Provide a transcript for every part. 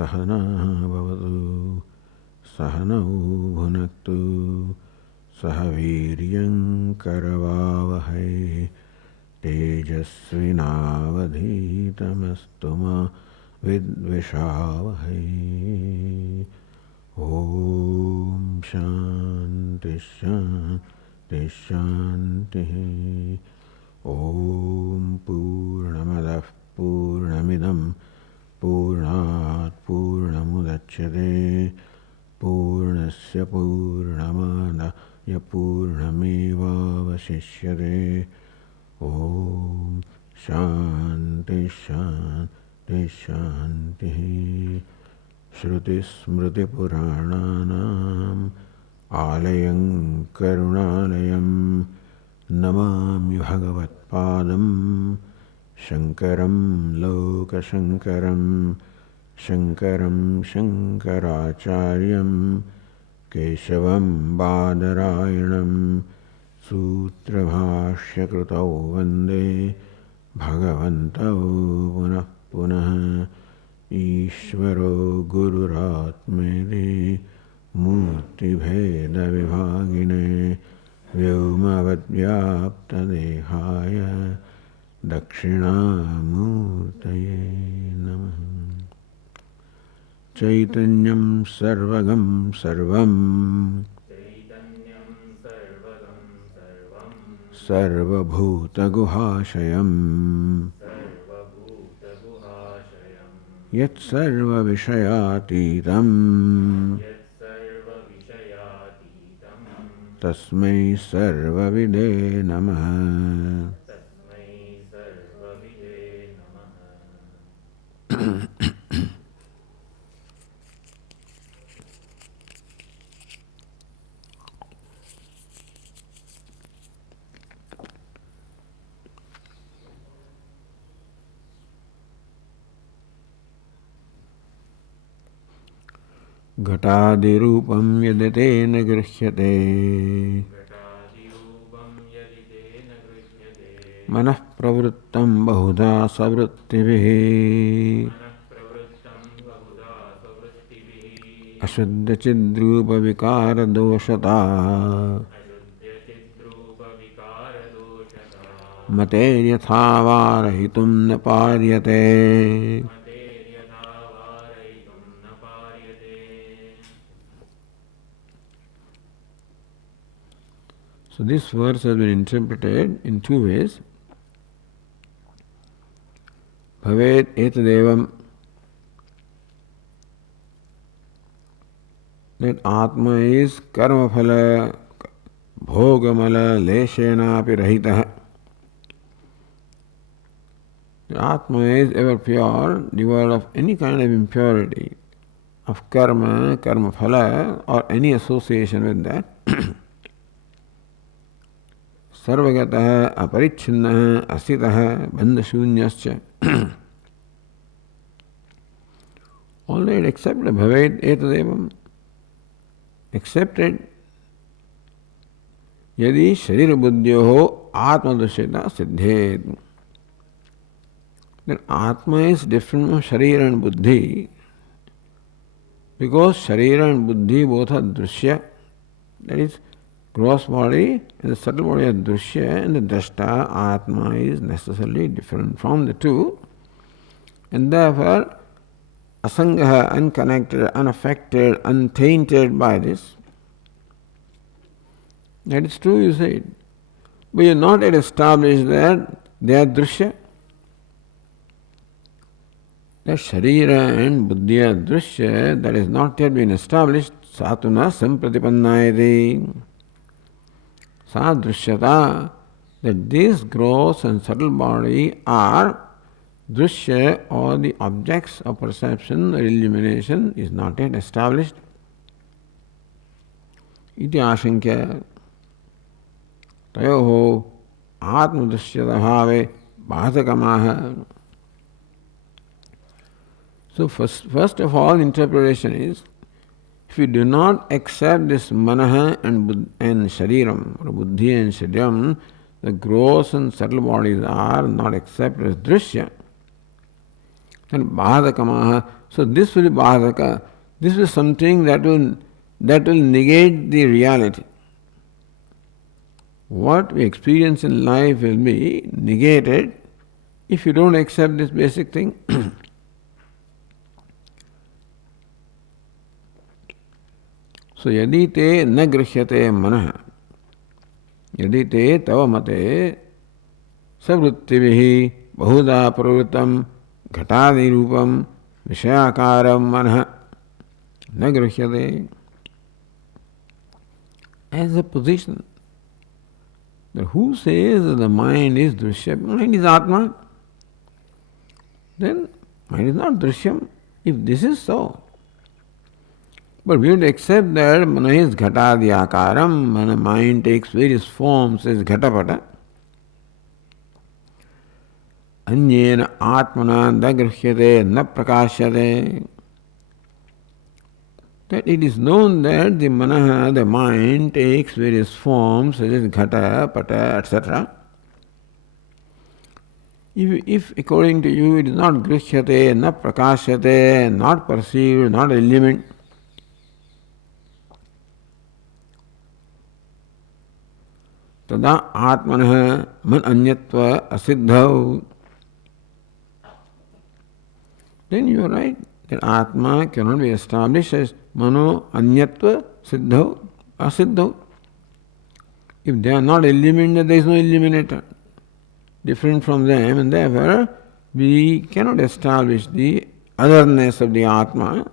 सहना भवतु सहनौ भुनक्तु सह वीर्यं करवावहै तेजस्विनावधीतमस्तु मा विद्विषावहै। ओम शांति शांति शांति। ओम पूर्णमदः पूर्णमिदं पूर्णात् पूर्णमुदच्यते पूर्णस्य पूर्णमादाय पूर्णमेवावशिष्यते। ओम शांति शांति शांति। श्रुतिस्मृतिपुराणानाम् आलयं करुणालयं नमामि भगवत्पादं शङ्करं लोकशङ्करं शङ्करं शङ्कराचार्यं केशवं बादरायणं सूत्रभाष्यकृतौ वन्दे भगवन्तौ पुनः पुनः। ईश्वरो गुरुरात्मेति मूर्तिभेदविभागिने व्योमवद्व्याप्तदेहाय दक्षिणामूर्तये नमः। चैतन्यं सर्वगं सर्वं सर्वभूतगुहाशयम् यत्सर्वविषयातीतं तस्मै सर्वविदे नमः। घटादिरूपं यदतेन गृह्यते मनः प्रवृत्तं बहुधा सवृत्तिभिः अशुद्धचिद्रूपविकारदोषता मतेर्यथा वारयितुं न पार्यते। So this verse has been interpreted in two ways. Bhavet etadevam, that Atma is karma phala bhogamala leshena api rahitah. Atma is ever pure, devoid of any kind of impurity, of karma, karma phala, or any association with that. सर्वगतः अपरिच्छिन्नः अस्थितः बन्धशून्यश्च. All right, accept भवेत् एतदेवम्. Accepted. यदि शरीरबुद्ध्योः आत्मदृश्यता सिद्धेत्. Then Atma is different from Sharira and Buddhi, because Sharira and Buddhi both are Drishya, that is, gross body and the subtle body are Drishya, and the Drashta, Atma, is necessarily different from the two, and therefore Asangaha, unconnected, unaffected, untainted by this. That is true, you said, but you are not yet established that they are Drishya. That Sharira and Buddhi are Drishya, that is not yet been established. Satuna sampratipannayati. Sadrishyata, that this gross and subtle body are Drishya, or the objects of perception or illumination, is not yet established. Iti ashankya tayoho atmadrishyata bhave bhatakamaha. So first of all, interpretation is, if you do not accept this manaha and shariram, or buddhi and shariram, the gross and subtle bodies are not accepted as drishya, And Badakamaha. So this will be Badaka. This is something that will negate the reality. What we experience in life will be negated if you don't accept this basic thing. So yadi te na grishyate manah, yadi te tava mate savrittivihi bahuda pravritam ghatadi rupam vishayakaram manah na grishyate. As a position, that who says that the mind is drishya, mind is Atma, then mind is not drishyam. If this is so, but we have to accept that mana is ghatadi akaram, mana mind takes various forms as ghatapata. Anyena atmana dagrishyate na prakashyate. That it is known that the manaha, the mind, takes various forms such as ghata, pata, etc. If according to you it is not grishyate, na prakashyate, not perceived, not illumined, tada atmanah man anyatva asiddhau. Then you are right that Atma cannot be established as mano anyatva siddhau asiddhau. If they are not illuminated, there is no illuminator different from them, and therefore we cannot establish the otherness of the Atma.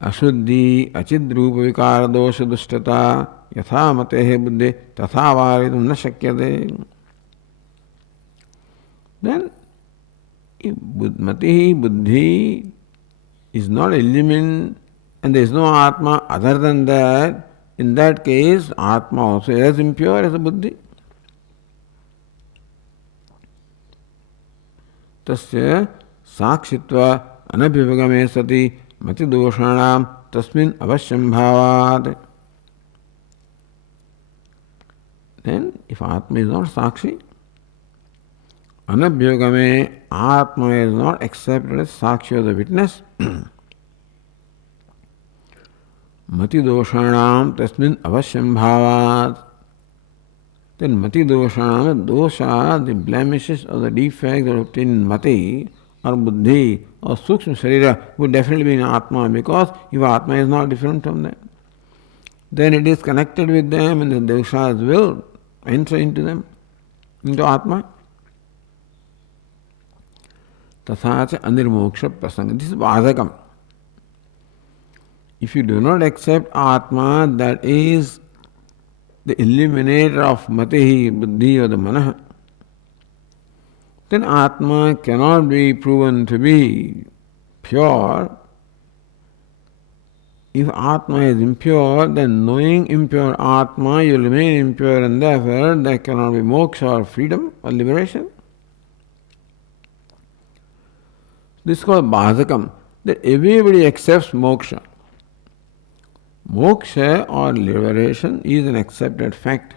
Ashuddhi achidrupa vikara dosha dushtata yatha matehe buddhe tatha varidum na shakyate. Then if matihi buddhi is not illumined and there is no Atma other than that, in that case Atma also is as impure as a buddhi. Tasya sakshitva anabhivagame sati mati doshanam tasmin avashyam bhavat. Then if Atma is not sakshi, anabhyogame, Atma is not accepted as sakshi of the witness. Mati doshanam tasmin avashyam bhavat. Then mati doshanam, dosha, the blemishes or the defects that obtain in mati or buddhi or sukshma sharira would definitely be in Atma, because if Atma is not different from them, then it is connected with them and the doshas will enter into them, into Atma. Tathacha anirmoksha prasanga. This is Vadakam. If you do not accept Atma, that is the illuminator of matihi, buddhi or the manah, then Atma cannot be proven to be pure. If Atma is impure, then knowing impure Atma, you will remain impure, and therefore there cannot be moksha or freedom or liberation. This is called Bhadakam, that everybody accepts moksha. Moksha or liberation is an accepted fact.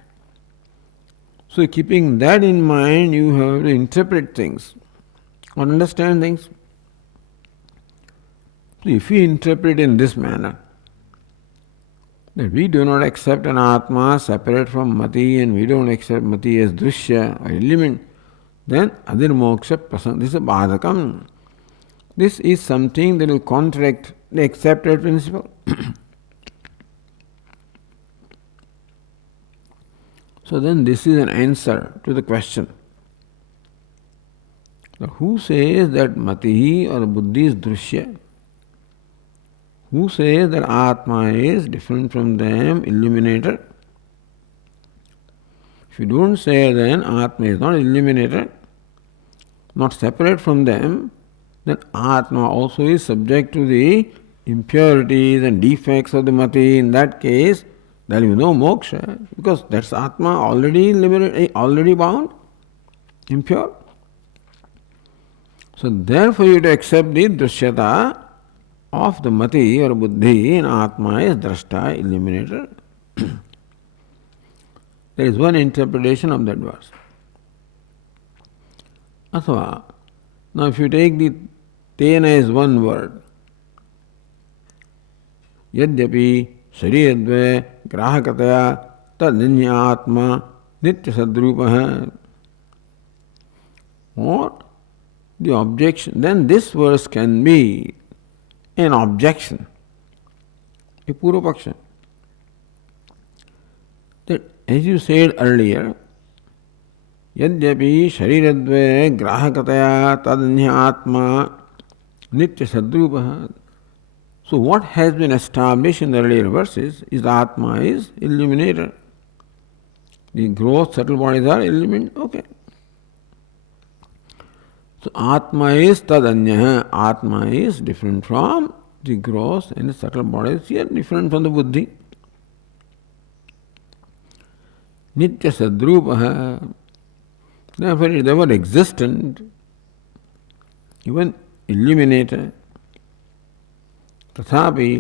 So keeping that in mind, you have to interpret things or understand things. So if you interpret in this manner, that we do not accept an Atma separate from Mati and we don't accept Mati as Drishya or element, then Adir Moksha Prasanga. This is a Bhadakam. This is something that will contradict the accepted principle. So then this is an answer to the question. So who says that Matihi or Buddhi is Drishya? Who says that Atma is different from them, illuminated? If you don't say then Atma is not illuminated, not separate from them, then Atma also is subject to the impurities and defects of the Mati. In that case, there will be no moksha, because that's Atma already liberated, already bound, impure. So therefore you have to accept the drishyata of the Mati or Buddhi in Atma is drashta, illuminated. There is one interpretation of that verse. Athva, Now if you take the tena as one word, यद्यपि शरीरद्वय ग्राहकतया तदन्य आत्मा नित्य सद्रूपः, or the objection, then this verse can be an objection, a Purvapaksha. That as you said earlier, यद्यपि शरीरद्वय ग्राहकतया तदन्य आत्मा नित्य सद्रूपः. So what has been established in the earlier verses is the Atma is illuminator. The gross subtle bodies are illuminated. Okay. So Atma is tadanya. Atma is different from the gross and the subtle bodies. Here different from the buddhi. Nitya sadrupaha. Therefore it is ever existent, even illuminator. तथापि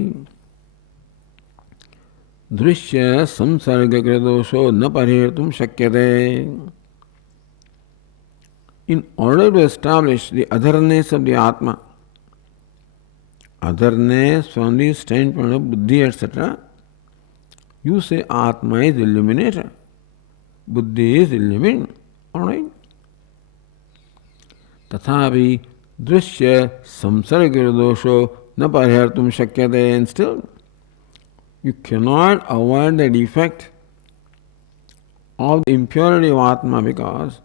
दृश्य संसर्गकृतदोषो न परिहर्तुं शक्यते. In order to establish the otherness of the Atma, otherness from the standpoint of buddhi, etc., you say Atma is illuminator, buddhi is illumined. Alright? तथापि दृश्य संसर्गकृतदोषो न परिहर्तुं शक्यते, and still you cannot avoid the defect of the impurity of Atma, because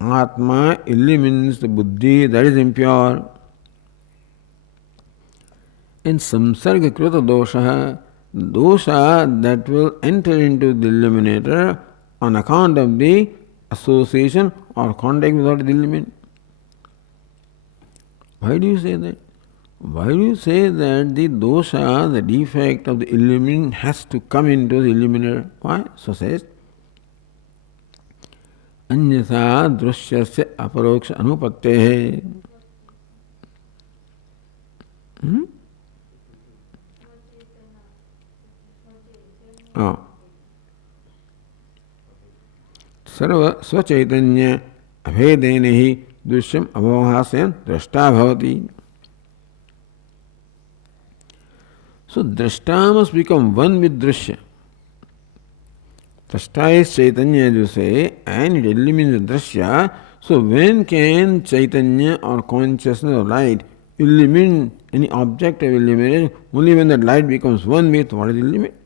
Atma illumines the buddhi that is impure. And samsarga krita dosha, dosha that will enter into the illuminator on account of the association or contact without the illumination. Why do you say that? Why do you say that the dosha, the defect of the illumination, has to come into the illuminator? Why? So says, अन्यथा दृश्यस्य अपरोक्ष अनुपत्तेः. सर्व स्वचैतन्य अभेदेन ही दृश्यम अवभासेन दृष्टा भवति. So drashta must become one with drishya. Drashta is Chaitanya, as you say, and it illumines the drashya. So when can Chaitanya or consciousness or light illumine any object of illumination? Only when that light becomes one with what is illuminated.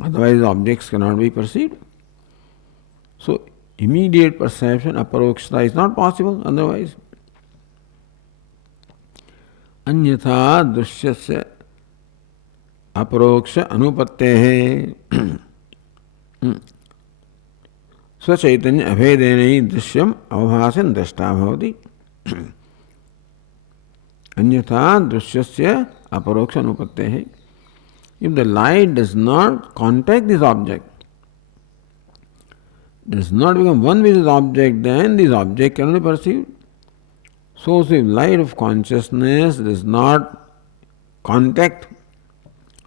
Otherwise objects cannot be perceived. So immediate perception, aparokshita, is not possible otherwise. Anyatha drishyasya अपरोक्ष अनुपत्ते स्वचैतन्य अभेदेन ही दृश्यम अवभासन दृष्टा भवति. अन्यथा दृश्यस्य अपरोक्ष अनुपत्ते. If the light does not contact this object, does not become one with this object, then this object cannot be perceived. So if light of consciousness does not contact,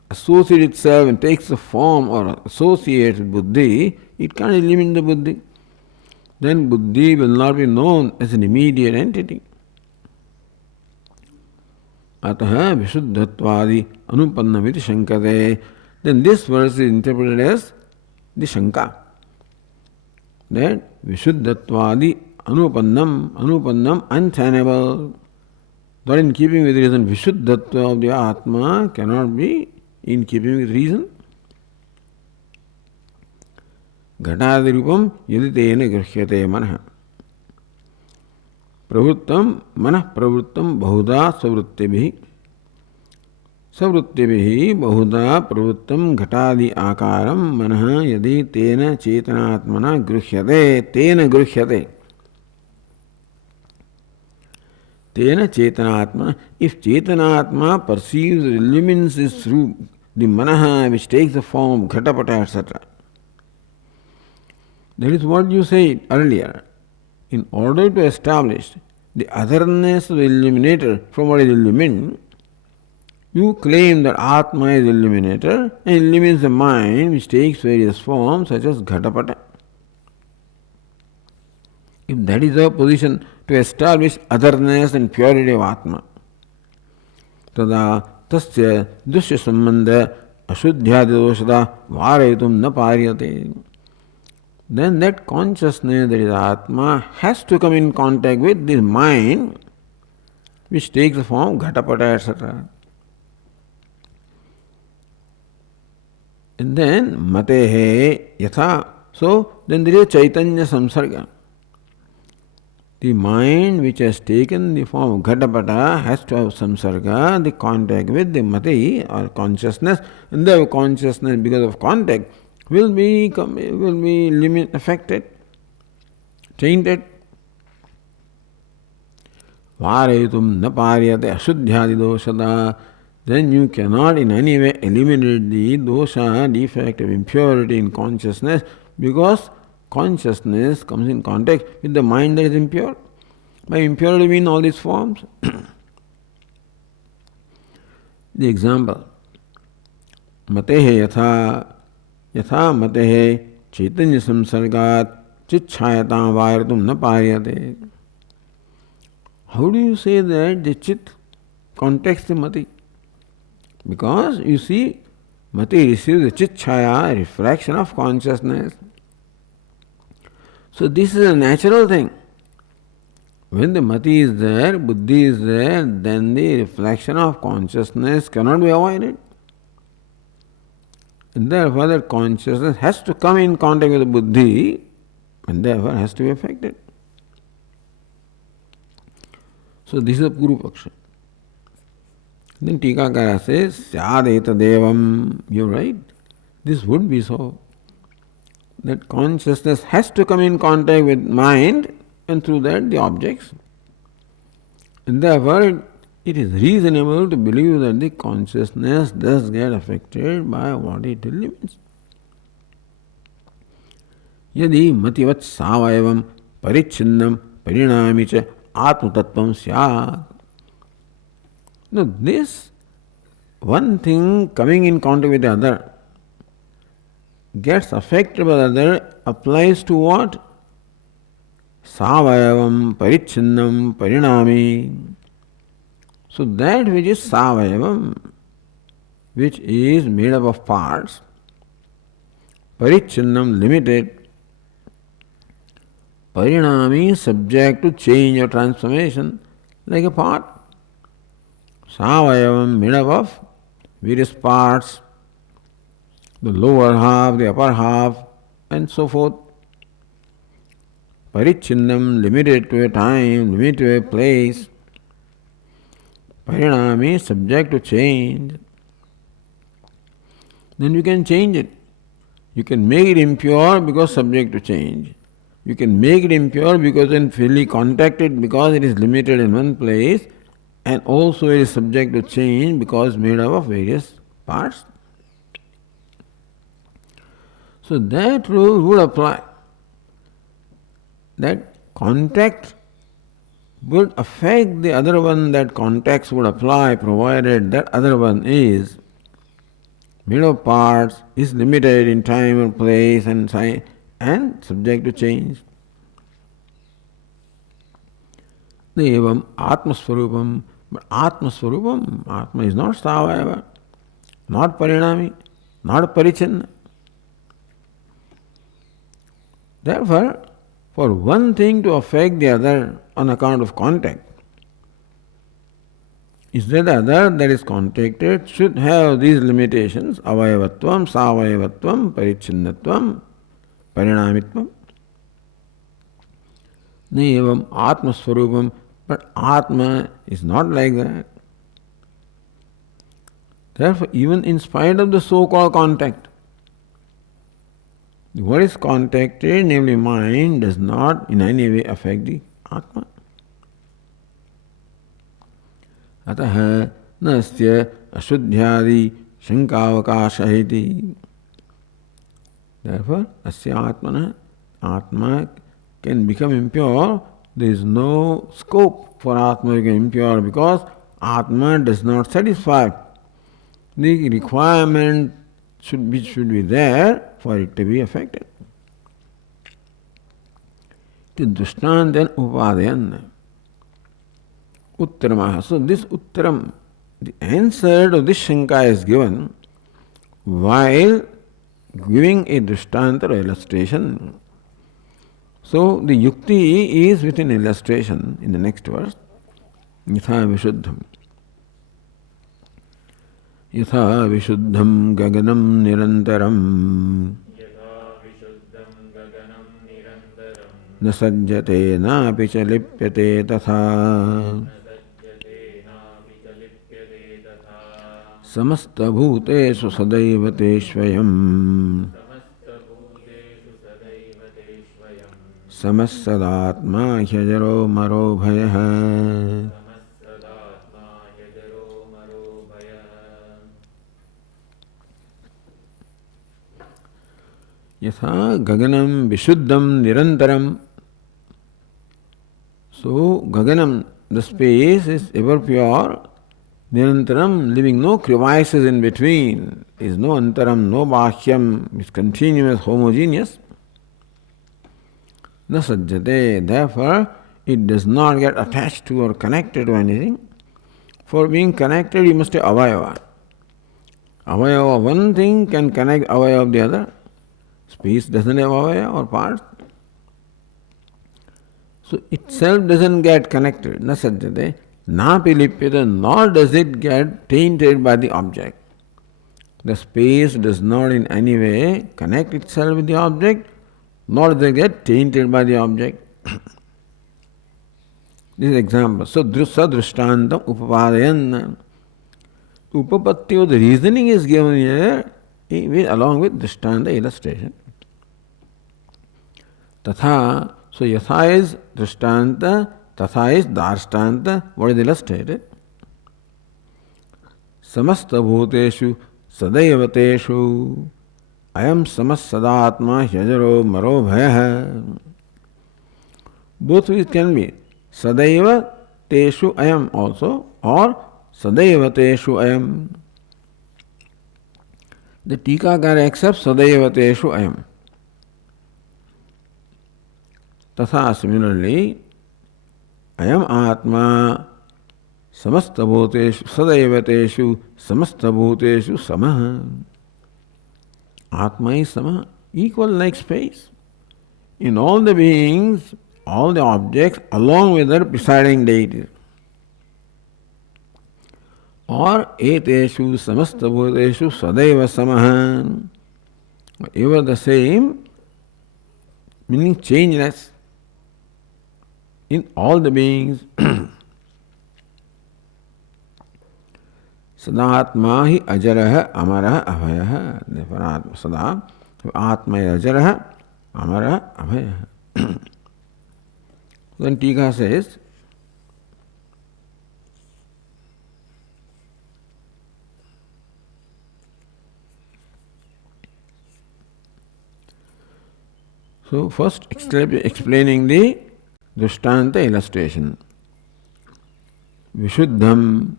associate itself and takes the form or associates with buddhi, it can't eliminate the buddhi. Then buddhi will not be known as an immediate entity. Ataha vishuddhatvadi anupannamiti shankate. Then this verse is interpreted as the shanka. That vishuddhatvadi anupannam untenable. Not in keeping with reason. Vishuddhatva of the Atma cannot be in keeping with reason. Ghatadi yadi tena grhyate manah. Pravrittam manah pravrittam bahuda savrittibhi. Savrittibhi bahuda pravrittam ghatadi akaram manah yadi tena chetanatmana grhyate. Tena grhyate. Tena chetanatma. If chetanatma perceives, illumines is through the manaha which takes the form of ghatapata, etc. That is what you said earlier. In order to establish the otherness of the illuminator from what is illumined, you claim that Atma is illuminator and illumines the mind which takes various forms such as ghatapata. If that is our position, to establish otherness and purity of Atma. Tada tasya dusya sambandha ashuddhyadi doshada varayitum na paryate. Then that consciousness, that is Atma, has to come in contact with this mind which takes the form Ghatapata, etc. And then Matehe Yatha. So then there is Chaitanya Samsarga. The mind which has taken the form of Ghatapata has to have Samsarga, the contact with the Mati or consciousness, and the consciousness because of contact will be affected, tainted. Varayitum na paryate ashuddhyadi doshada. Then you cannot in any way eliminate the dosha, defect of impurity in consciousness, because consciousness comes in contact with the mind that is impure. By impurity mean all these forms. The example, matehe yatha matehe chaitanya samsargat chitchayatam varayitum na paryate. How do you say that the chit contacts the mati? Because you see, mati receives the chit chaya, refraction of consciousness. So this is a natural thing. When the mati is there, buddhi is there, then the reflection of consciousness cannot be avoided. And therefore that consciousness has to come in contact with the buddhi and therefore has to be affected. So this is a Puru Paksha. Then Tikakara says, Syadeta Devam. You're right. This would be so. That consciousness has to come in contact with mind and through that the objects. And therefore it is reasonable to believe that the consciousness does get affected by what it limits. Yadi mativat savayavam parichinnam parinamicha atmatattvam syat. Now this one thing coming in contact with the other gets affected by the other applies to what? Savayavam parichinnam parinami. So that which is savayavam, which is made up of parts, parichinnam limited, parinami subject to change or transformation like a part. Savayavam made up of various parts, the lower half, the upper half, and so forth. Parichinnam limited to a time, limited to a place. Parinami subject to change. Then you can change it. You can make it impure because subject to change. You can make it impure because when fully contacted, because it is limited in one place, and also it is subject to change because made up of various parts. So that rule would apply. That contact would affect the other one, that contacts would apply provided that other one is made of parts, is limited in time or place and subject to change. Evam Atmaswarupam. But Atmaswarupam, Atma is not Savayava, not Parinami, not Parichinna. Therefore, for one thing to affect the other on account of contact, is that the other that is contacted should have these limitations: avayavatvam, savayavatvam, parichinnatvam, parinamitvam. Nevam Atmaswarupam. But Atma is not like that. Therefore, even in spite of the so-called contact, what is contacted, namely mind, does not in any way affect the Atma. Ataha nasya ashuddhyadi shankavakasha iti. Therefore, asya atmana, Atma can become impure. There is no scope for Atma to become impure because Atma does not satisfy the requirement which should be there for it to be affected. The Drishtanta and Upadayan. Uttaramaha. So this Uttaram, the answer to this Shanka is given while giving a Drishtanta or illustration. So the Yukti is with an illustration in the next verse. Yatha Vishuddham. Yatha Vishuddham Gaganam Nirantaram. न सज्जते नापि च लिप्यते तथा समस्तभूतेषु सदैव तेष्वयम् समस्सदात्मा ह्यजरो मरो भयः यथा गगनं विशुद्धं निरन्तरं. So, Gaganam, the space is ever pure, Nirantaram, leaving no crevices in between, is no Antaram, no Bahyam, is continuous, homogeneous. Na sajjate, therefore, it does not get attached to or connected to anything. For being connected, you must have avayava. Avayava of one thing can connect avayava of the other. Space doesn't have avayava or parts. So itself doesn't get connected, na sajjate, na pilipyata, nor does it get tainted by the object. The space does not in any way connect itself with the object, nor does it get tainted by the object. This is example. So sadrushtantam upapadayan. Upapatti of the reasoning is given here along with drishtanta illustration. Tatha. So yatha is drishtanta, tatha is darshtanta. What is illustrated? Samasta bhuteshu sadaivateshu ayam samassadatma hyajaro maro bhayah. Both of it can be sadaiva teshu ayam also or sadaivateshu ayam. The Tikakara accepts sadaivateshu ayam. तथा similarly, ayam atma samastabhuteshu sadaivateshu samastabhuteshu samah. Atma is samah, equal like space. In all the beings, all the objects, along with their presiding deities. Or eteshu samastabhuteshu sadaiva samah. Ever the same, meaning changeless. In all the beings, Sadatma hi ajaraha amaraha abhayaha. Therefore, Atma Sada, Atma is ajaraha amaraha abhayaha. Then Tika says, so first explaining the Drishtanta illustration. Vishuddham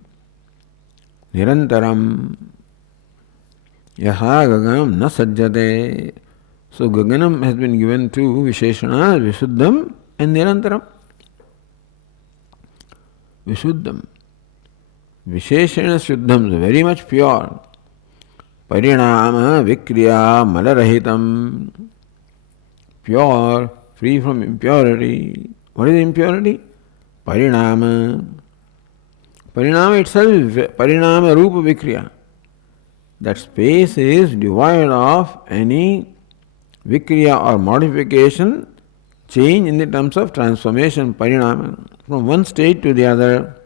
Nirantaram Yaha Gaganam Na Sajjate. So Gaganam has been given to Visheshana, Vishuddham and Nirantaram. Vishuddham. Visheshana Shuddham is very much pure. Parinama Vikriya Malarahitam. Pure, free from impurity. What is impurity? Parinama. Parinama itself is Parinama Rupa Vikriya. That space is devoid of any Vikriya or modification, change in the terms of transformation, Parinama, from one state to the other.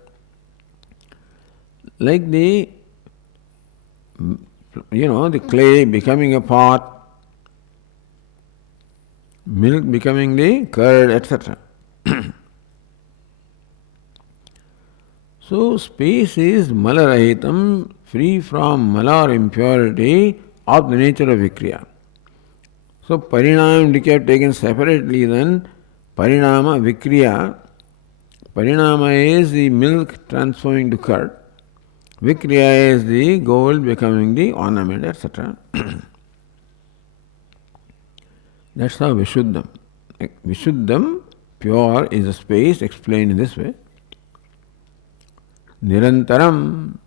Like the clay becoming a pot, milk becoming the curd, etc. So space is malarahitam, free from mala or impurity of the nature of Vikriya. So Parinama decay taken separately, then Parinama Vikriya. Parinama is the milk transforming to curd. Vikriya is the gold becoming the ornament, etc. That's how Vishuddham. Vishuddham, pure, is a space explained in this way. Nirantaram.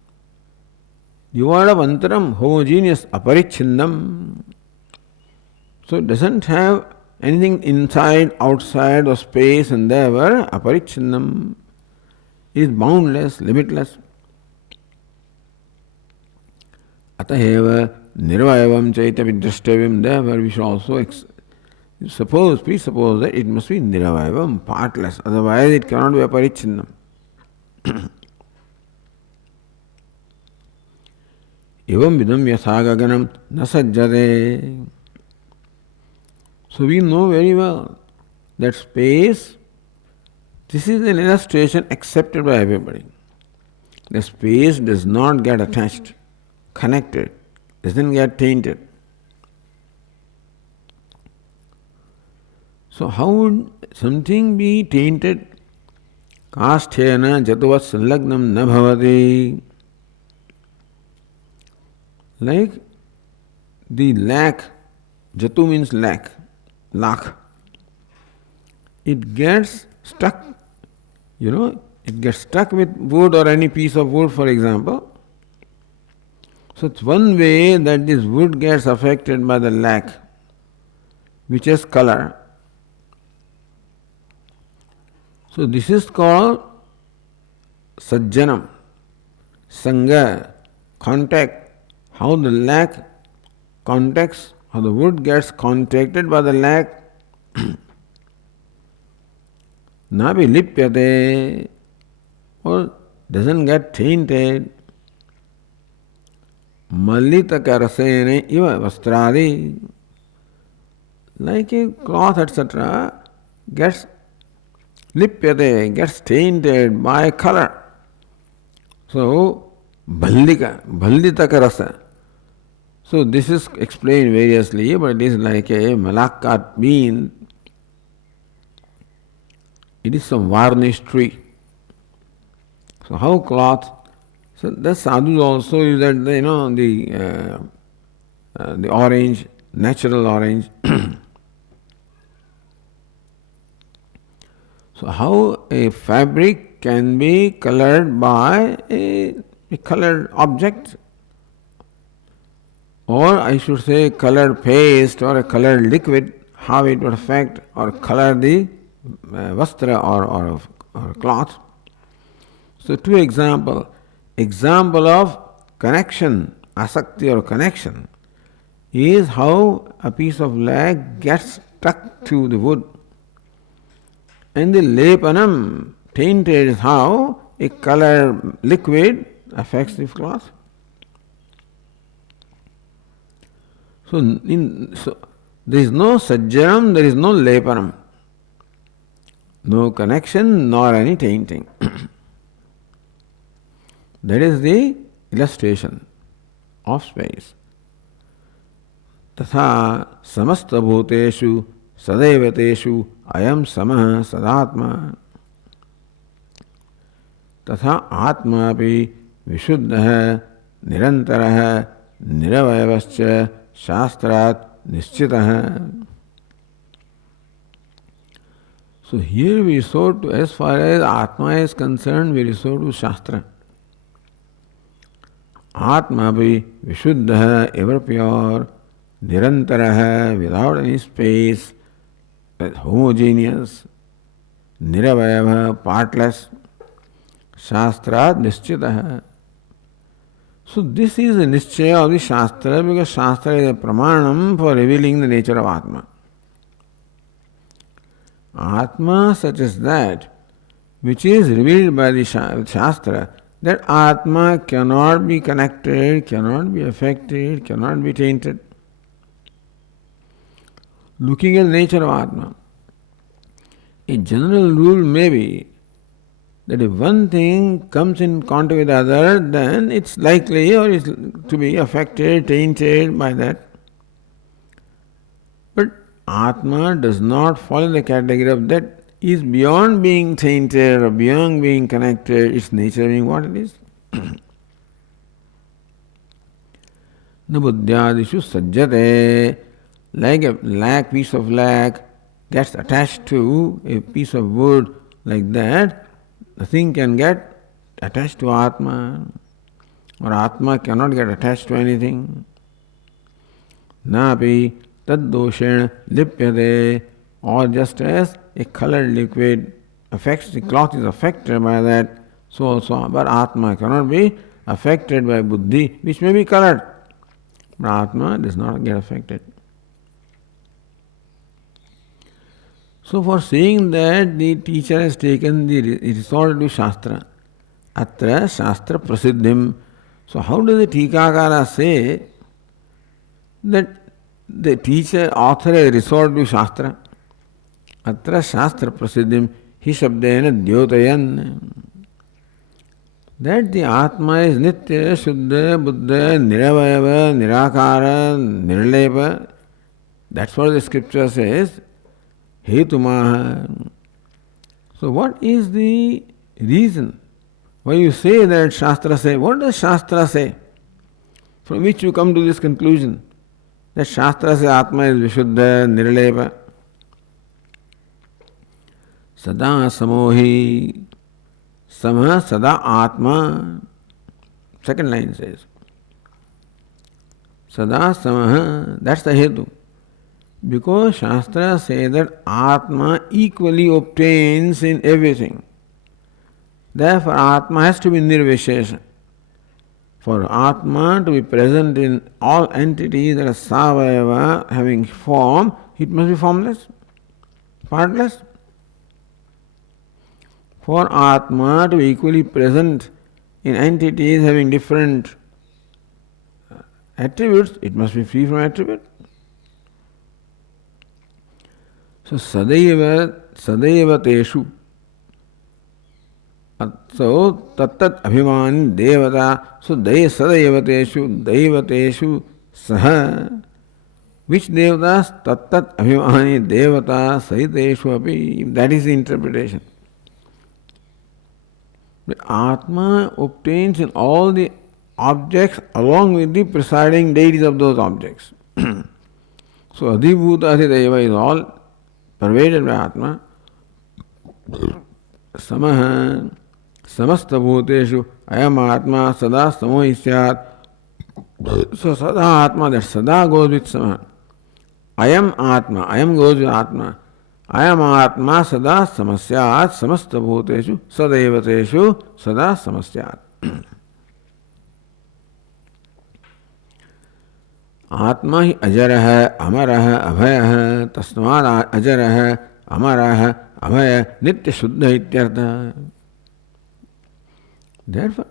The word of antaram, homogeneous, aparichindam. So it doesn't have anything inside, outside, or space and there. Aparichindam is boundless, limitless. Ataheva nirvayavam chaita vidrashtavyam. Therefore we should also presuppose that it must be nirvayavam, partless. Otherwise it cannot be aparichindam. Evam vidam yasagaganam nasajjade. So we know very well that space, this is an illustration accepted by everybody. The space does not get attached, connected, doesn't get tainted. So how would something be tainted? Kasthena jatuvat sanlagnam na bhavati. Like the lac, jatu means lac. It gets stuck, it gets stuck with wood or any piece of wood, for example. So it's one way that this wood gets affected by the lac, which has color. So this is called sajjanam, sanga, contact. How the lac contacts, how the wood gets contacted by the lac. Nabi lipyate, or doesn't get tainted. Mallita karasene iva vastradi. Like a cloth, etc., gets lipyate, gets tainted by color. So, bhallita karasa. So this is explained variously, but it is like a malakkat bean. It is some varnish tree. So how cloth? So the sadhus also use that the orange, natural orange. So how a fabric can be colored by a colored object, or I should say colored paste or a colored liquid, how it would affect or color the vastra or cloth. So two example of connection, asakti or connection, is how a piece of lac gets stuck to the wood. And the lepanam, tainted, is how a colored liquid affects the cloth. So there is no sajjanam, there is no lepanam. No connection nor any tainting. That is the illustration of space. Tatha samasta bhuteshu sadevateshu ayam samah sadatma. Tatha atma api vishuddha nirantara niravayavascha shastrat nischitah. So here we resort to, as far as Atma is concerned, we resort to Shastra. Atma bhi vishuddha, ever pure, nirantara, without any space, homogeneous, niravayava, partless, shastrat nischitah. So this is the nischaya of the Shastra, because Shastra is a pramanam for revealing the nature of Atma. Atma such as that, which is revealed by the Shastra, that Atma cannot be connected, cannot be affected, cannot be tainted. Looking at the nature of Atma, a general rule may be that if one thing comes in contact with the other, then it's likely or is to be affected, tainted by that. But Atma does not fall in the category of that, is beyond being tainted or beyond being connected, its nature being what it is. Nabuddhyadishu sajjate, like a piece of lac gets attached to a piece of wood like that, the thing can get attached to Atma, or Atma cannot get attached to anything. Napi tad doshen lipyate, or just as a colored liquid affects, the cloth is affected by that, so also, but Atma cannot be affected by buddhi, which may be colored. But Atma does not get affected. So for seeing that, the teacher has taken the resort to Shastra. Atra Shastra Prasiddhim. So how does the Tikakara say that the teacher, author has resort to Shastra? Atra Shastra Prasiddhim hi shabdena dyotayan. That the Atma is Nitya, Shuddha, Buddha, Niravayava, Nirakara, Nirlepa. That's what the scripture says. Hetumaha. So what is the reason why you say that Shastra say? What does Shastra say? From which you come to this conclusion that Shastra says Atma is Vishuddha, Nirlepa. Sada samohi. Samah sada Atma. Second line says. Sada samah. That's the hetu. Because Shastra says that Atma equally obtains in everything. Therefore, Atma has to be nirvishesha. For Atma to be present in all entities that are savayava, having form, it must be formless, partless. For Atma to be equally present in entities having different attributes, it must be free from attribute. So sadaiva teshu. So tattat abhimani devata. So sadaiva teshu saha. Which devatas? Tattat abhimani devata sahiteshu api. That is the interpretation. The Atma obtains in all the objects along with the presiding deities of those objects. So Adhibhuta Adhideva is all pervaded by Atma. Samaha samasta bhuteshu ayam Atma sada samohi syat. So sada Atma, that sada goes with Samaha. Ayam Atma, ayam goes with Atma. Ayam Atma sada samasyat samasta bhuteshu sadaivateshu sada samasyat. आत्मा ही अजर है, अमर है, अभय है, तस्मात् अजर है, अमर है, अभय, नित्य शुद्ध इत्यर्थ. Therefore,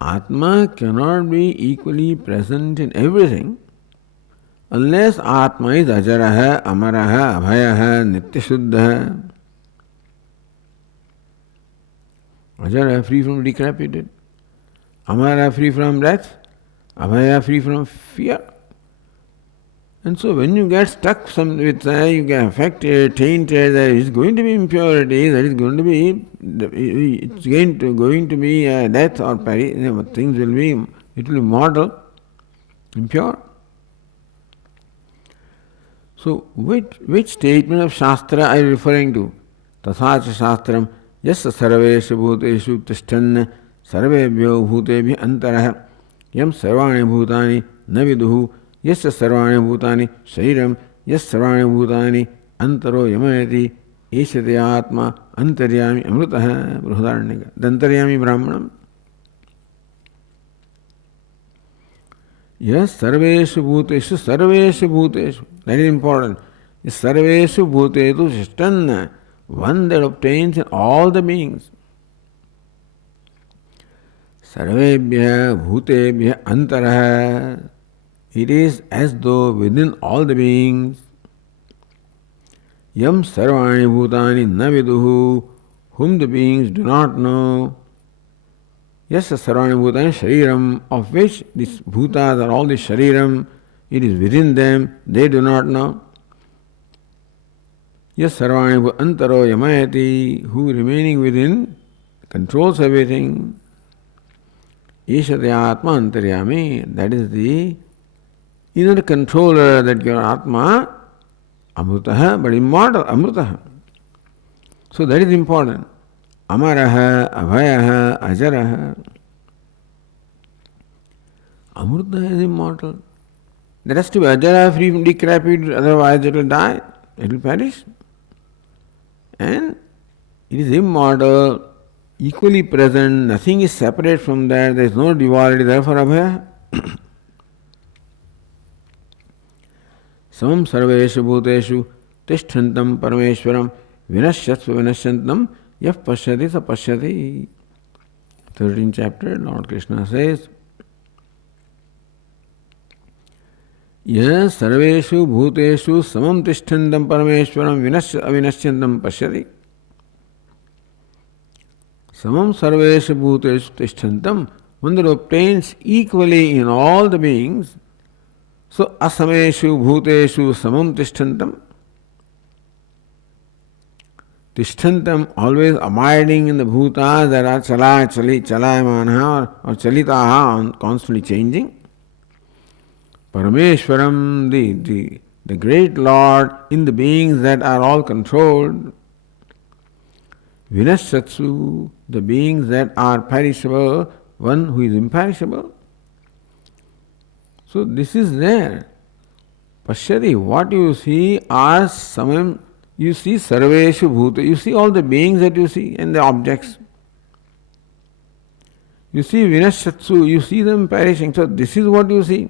Atma cannot be equally present in everything unless Atma is अजर है, अमर है, अभय है, नित्य शुद्ध है. अजर है, free from decrepitude. अमर है, free from death. अभय है, free from fear. And so when you get stuck with you get affected, tainted, there is going to be impurity, there is going to be, it's going to be death or things will be, it will be mortal, impure. So which statement of Shastra are you referring to? Tathacha Shastram yasya sarveshu bhuteshu tishtanna sarvebhyo bhutebhyo antarah yam sarvani bhutani naviduhu यस्य सर्वाणि भूतानि शरीरम यस्य सर्वाणि भूतानि अंतरो यमयति ईशते आत्मा अंतर्यामी अमृतः. बृहदारण्यक दंतर्यामी ब्राह्मणम. यह सर्वेषु भूतेषु दैट इज इंपॉर्टेंट. सर्वेषु भूतेषु तिष्ठन्, one that obtains in all the beings. सर्वेभ्यः भूतेभ्यः अंतरः. It is as though within all the beings. Yam sarvani bhutani na viduhu, whom the beings do not know. Yes, sarvani bhutani shariram, of which these bhutas are all the shariram, it is within them, they do not know. Yes, sarvani antaro yamayati, who remaining within controls everything. Ishate atma antaryami, that is the inner controller, that your Atma, Amrutaha, but immortal, Amrutaha. So that is important. Amaraha, Abhayaha, Ajaraha. Amruta is immortal. There has to be Ajara, free from decrepit, otherwise it will die, it will perish. And it is immortal, equally present, nothing is separate from that, there is no duality, therefore Abhaya. Samam sarveshu bhuteshu tishthantam parameshwaram vinashyasva vinashyantam yaf pashyati sa pashyati. 13th chapter, Lord Krishna says, Yes, sarveshu bhuteshu samam tishthantam parameshwaram vinashyantam pashyati. Samam sarveshu bhuteshu tishthantam, one that obtains equally in all the beings. So, asameshu bhuteshu samam tishthantam. Tishthantam, always abiding in the bhutas that are chalayamanaha or chalitaha, constantly changing. Parameshwaram, the great Lord in the beings that are all controlled. Vinashatsu, the beings that are perishable, one who is imperishable. So this is there. Pashyati, what you see are samam, you see sarveshu bhuta, you see all the beings that you see and the objects. You see vinashatsu, you see them perishing. So this is what you see.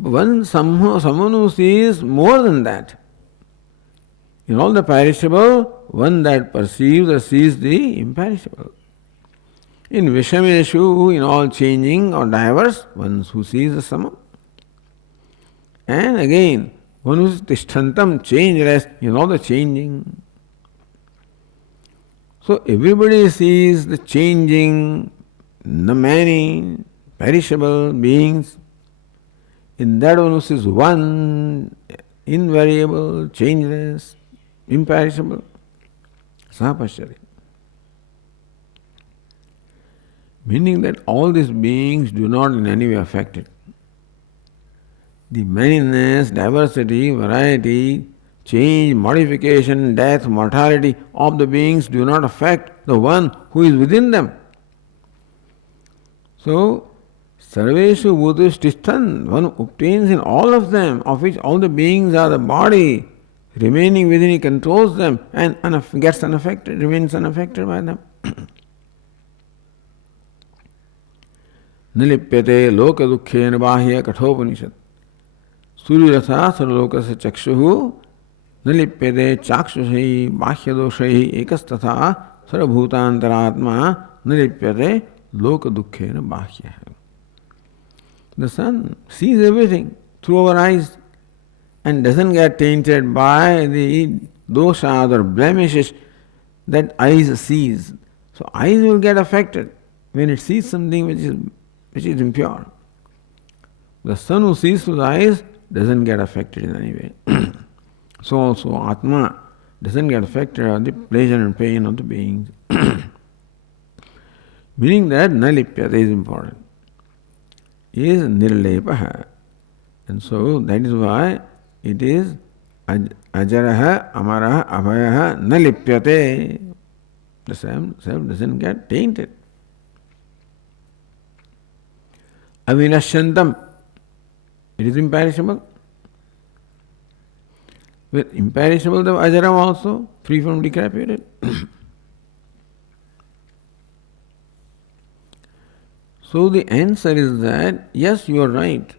Someone who sees more than that. In all the perishable, one that perceives or sees the imperishable. In Vishameshu, in all changing or diverse, one who sees the Samam. And again, one who is Tishthantam, changeless, in all the changing. So everybody sees the changing, the many perishable beings. In that one who sees one, invariable, changeless, imperishable, Sahapashyati. Meaning that all these beings do not in any way affect it. The manyness, diversity, variety, change, modification, death, mortality of the beings do not affect the one who is within them. So, Sarveshu Bhutesh Tishthan, one obtains in all of them, of which all the beings are the body, remaining within, he controls them and gets unaffected, remains unaffected by them. Nilipyate loka dukkhen bahya kathopanishad. Suryatha sarlokasya chakshuhu nilipyate chakshushahi bahya doshahi ekastatha sarabhutantaratma nilipyate loka dukkhen bahya. The sun sees everything through our eyes and doesn't get tainted by the doshas or blemishes that eyes sees. So eyes will get affected when it sees something which is impure. The sun who sees through the eyes doesn't get affected in any way. So also Atma doesn't get affected by the pleasure and pain of the beings. Meaning that nalipyata is important. Is nirlepaha. And so that is why it is ajaraha, amaraha, abhayaha, nalipyate. The self doesn't get tainted. Avinashyantam, it is imperishable. With imperishable, the ajaram also, free from decrepitude. So the answer is that, yes, you are right.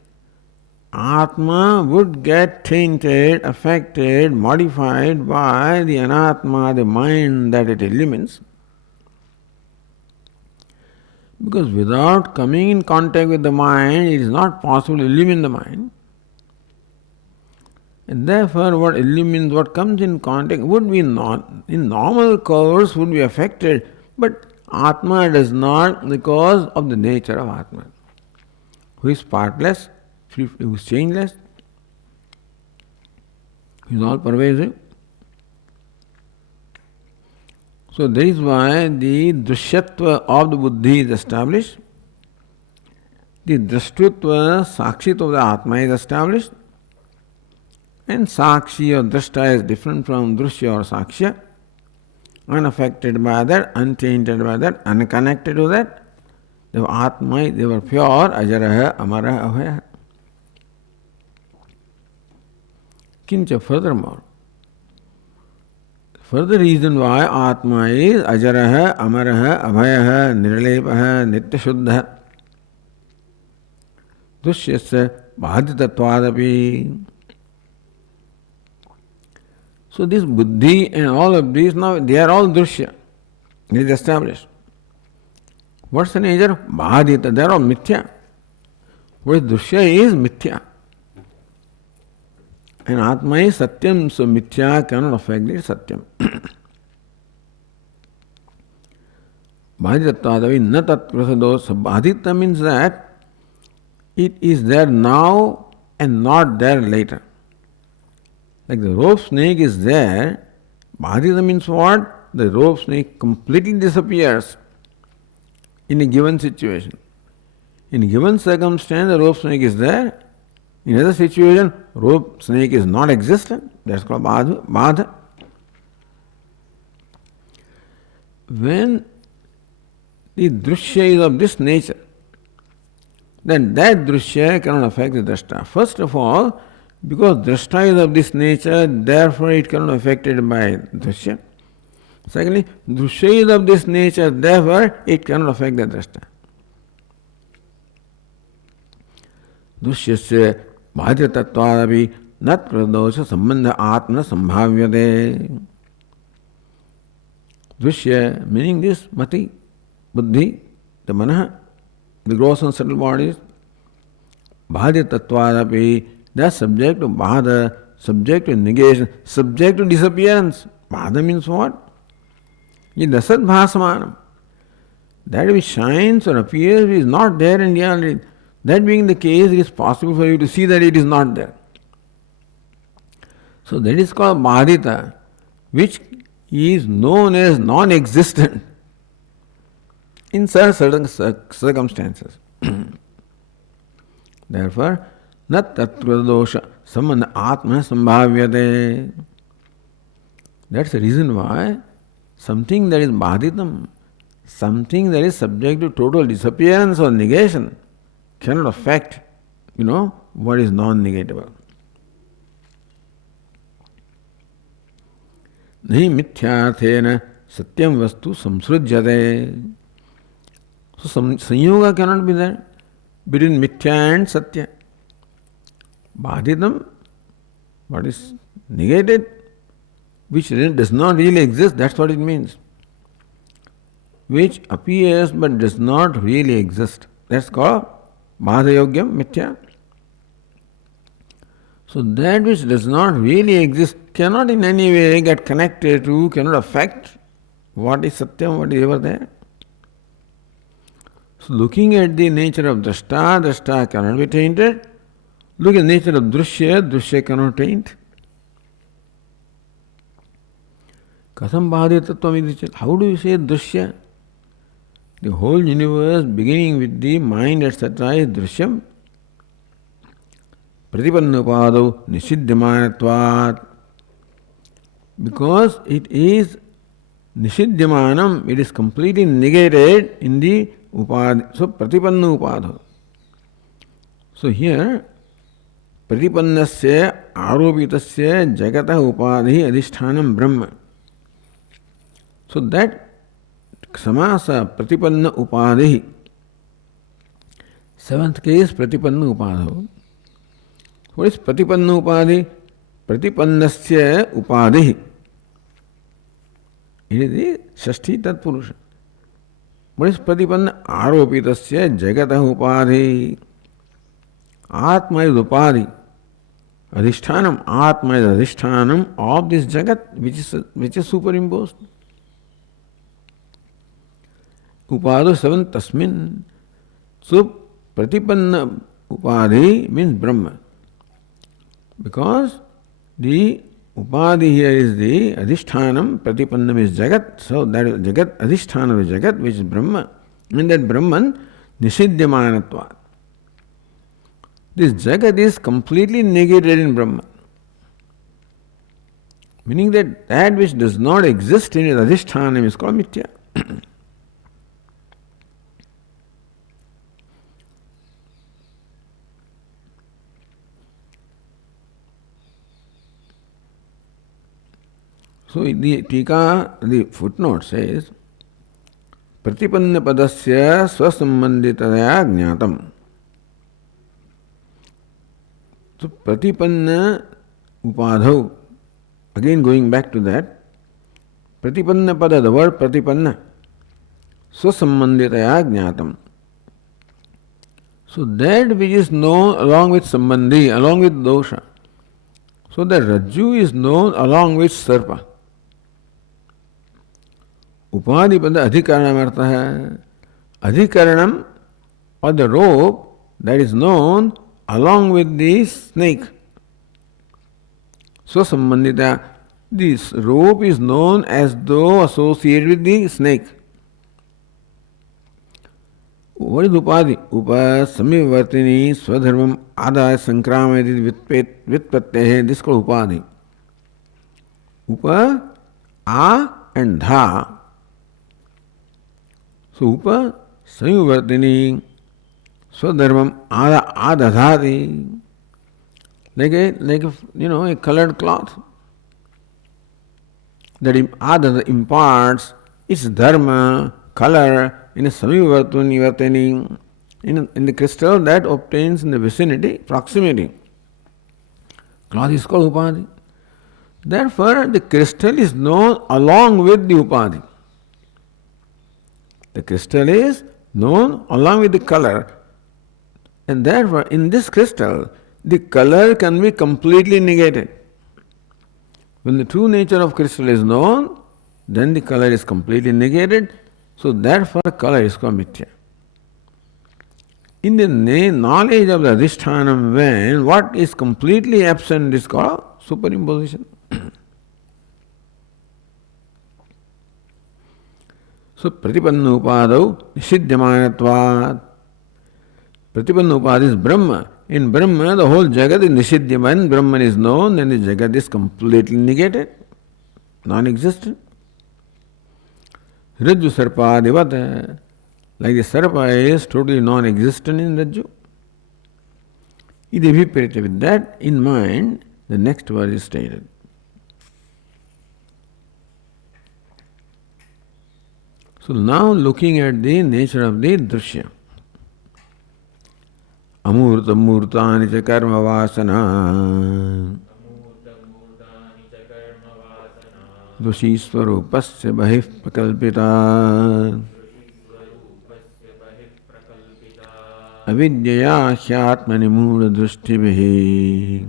Atma would get tainted, affected, modified by the anatma, the mind that it illumines. Because without coming in contact with the mind, it is not possible to illumine the mind. And therefore, what illumines, what comes in contact would be not, in normal course, would be affected, but Atma does not because of the nature of Atma, who is partless, who is changeless, who is all pervasive. So that is why the drishyatva of the buddhi is established, the drashtutva, sakshit of the Atma is established, and sakshi or drashta is different from drushya or sakshya. unaffected by that, untainted by that, unconnected to that. They were Atma, they were pure, Ajaraha, Amara, Abhaya. Kincha, furthermore, further reason why Atma is Ajaraha, Amaraha, Abhayaha, Nirlepaha, Nityashuddha, Dushyasya, Bhaditatvadapi. So this buddhi and all of these now, they are all drushya. It is established. What's the nature? Bhadita, they are all mithya. What is drushya is mithya. And Atma is satyam, so mithya cannot affect it satyam. Bhaditatvadavi na tat prasado. So bhadita means that it is there now and not there later. Like the rope snake is there, Bhadita means what? The rope snake completely disappears in a given situation. In a given circumstance, the rope snake is there. In another situation, rope snake is not existent. That's called Bhadha. When the drushya is of this nature, then that drushya cannot affect the drashta. First of all, because drashta is of this nature, therefore it cannot be affected by drushya. Secondly, drushya is of this nature, therefore it cannot affect the drashta. Dushyasya bhajatatvadapi nat pradosha sambandha atmana sambhavyate. Drushya meaning this mati, buddhi, the manaha, the gross and subtle bodies. Bhajatatvadapi, they are subject to bhada, subject to negation, subject to disappearance. Bhada means what? Dasat bhasamanam. That which shines or appears is not there in reality. That being the case, it is possible for you to see that it is not there. So that is called bhadita, which is known as non-existent in certain circumstances. Therefore, nat tattva dosha samana atma sambhavyate. That's the reason why something that is bhaditam, something that is subject to total disappearance or negation, cannot affect, what is non-negatable. Nahi mithyarthena satyam vastu samsrujyate. So sanyoga cannot be there between mithya and satya. Bhaditam, what is negated, which does not really exist, that's what it means. Which appears but does not really exist. That's called bhadayogyam mithya. So that which does not really exist cannot in any way get connected to, cannot affect what is satyam, what is ever there. So looking at the nature of drashta cannot be tainted. Look at the nature of drushya cannot taint. Katham bhaditattvam idhi. How do you say drushya? The whole universe beginning with the mind etc. is drishyam. Pratipannapadau nisiddhyamanatvat. Because it is nisiddhyamanam, it is completely negated in the upadhi. So pratipanna upadho. So here, pratipannasya aropitasya jagata upadhi adhishthanam brahma. So that samasa pratipanna upadhi. Seventh case pratipanna upadho. What is pratipanna upadhi? Pratipannasya upadhi. It is the Shashti Tatpurusha. What is pratipanna? Aropitasya jagata upadhi. Atma is upadhi. Adhishthanam. Atma is adhishthanam of this jagat which is superimposed. Upado seven tasmin. So pratipanna upadhi means Brahma. Because the upadhi here is the adhishthanam, pratipannam is jagat. So that is jagat, adhishthanam is jagat, which is Brahma. And that Brahman nisiddhyamanatvat. This jagat is completely negated in Brahma. Meaning that that which does not exist in its adhishthanam is called mithya. So the tika, the footnote says, Pratipanna padasya swasambanditaya jnatam. So Pratipanna upadhau, again going back to that, Pratipanna pada, the word Pratipanna, swasambanditaya jnatam. So that which is known along with sambandhi, along with dosha. So the Rajju is known along with Sarpa. उपाधि पद अधिकरणम अर्थ है अधिकरणम or the rope that is known along with the snake. So sambandita, this rope is known as though associated with the snake. What is upadhi? Upa samivartini swadharmam adaya sankramayati vitpattehe. This is called upadhi. Upa, a and dha. So upa samivartini swadharmam adadhati. Like a colored cloth that adada imparts its dharma, color in a samivartani, in the crystal that obtains in the vicinity, proximity. Cloth is called upadhi. Therefore, the crystal is known along with the upadhi. The crystal is known along with the color, and therefore, in this crystal, the color can be completely negated. When the true nature of crystal is known, then the color is completely negated. So therefore, color is called mithya. In the knowledge of the adhishthanam, when what is completely absent is called superimposition. So pratipanna upadau nishiddhyamanatvat. Pratipanna upadi is Brahma. In Brahma, the whole Jagat is nishiddhyaman. Brahman is known, then the Jagat is completely negated, non-existent. Rajju sarpadivata, like the sarpa is totally non-existent in Rajju. Idhi with that in mind, the next verse is stated. So now looking at the nature of the drishya. Amurta murtani cha karma vasana doshi swarupasya bahih prakalpita avidyaya hyatmani mura drushtibhi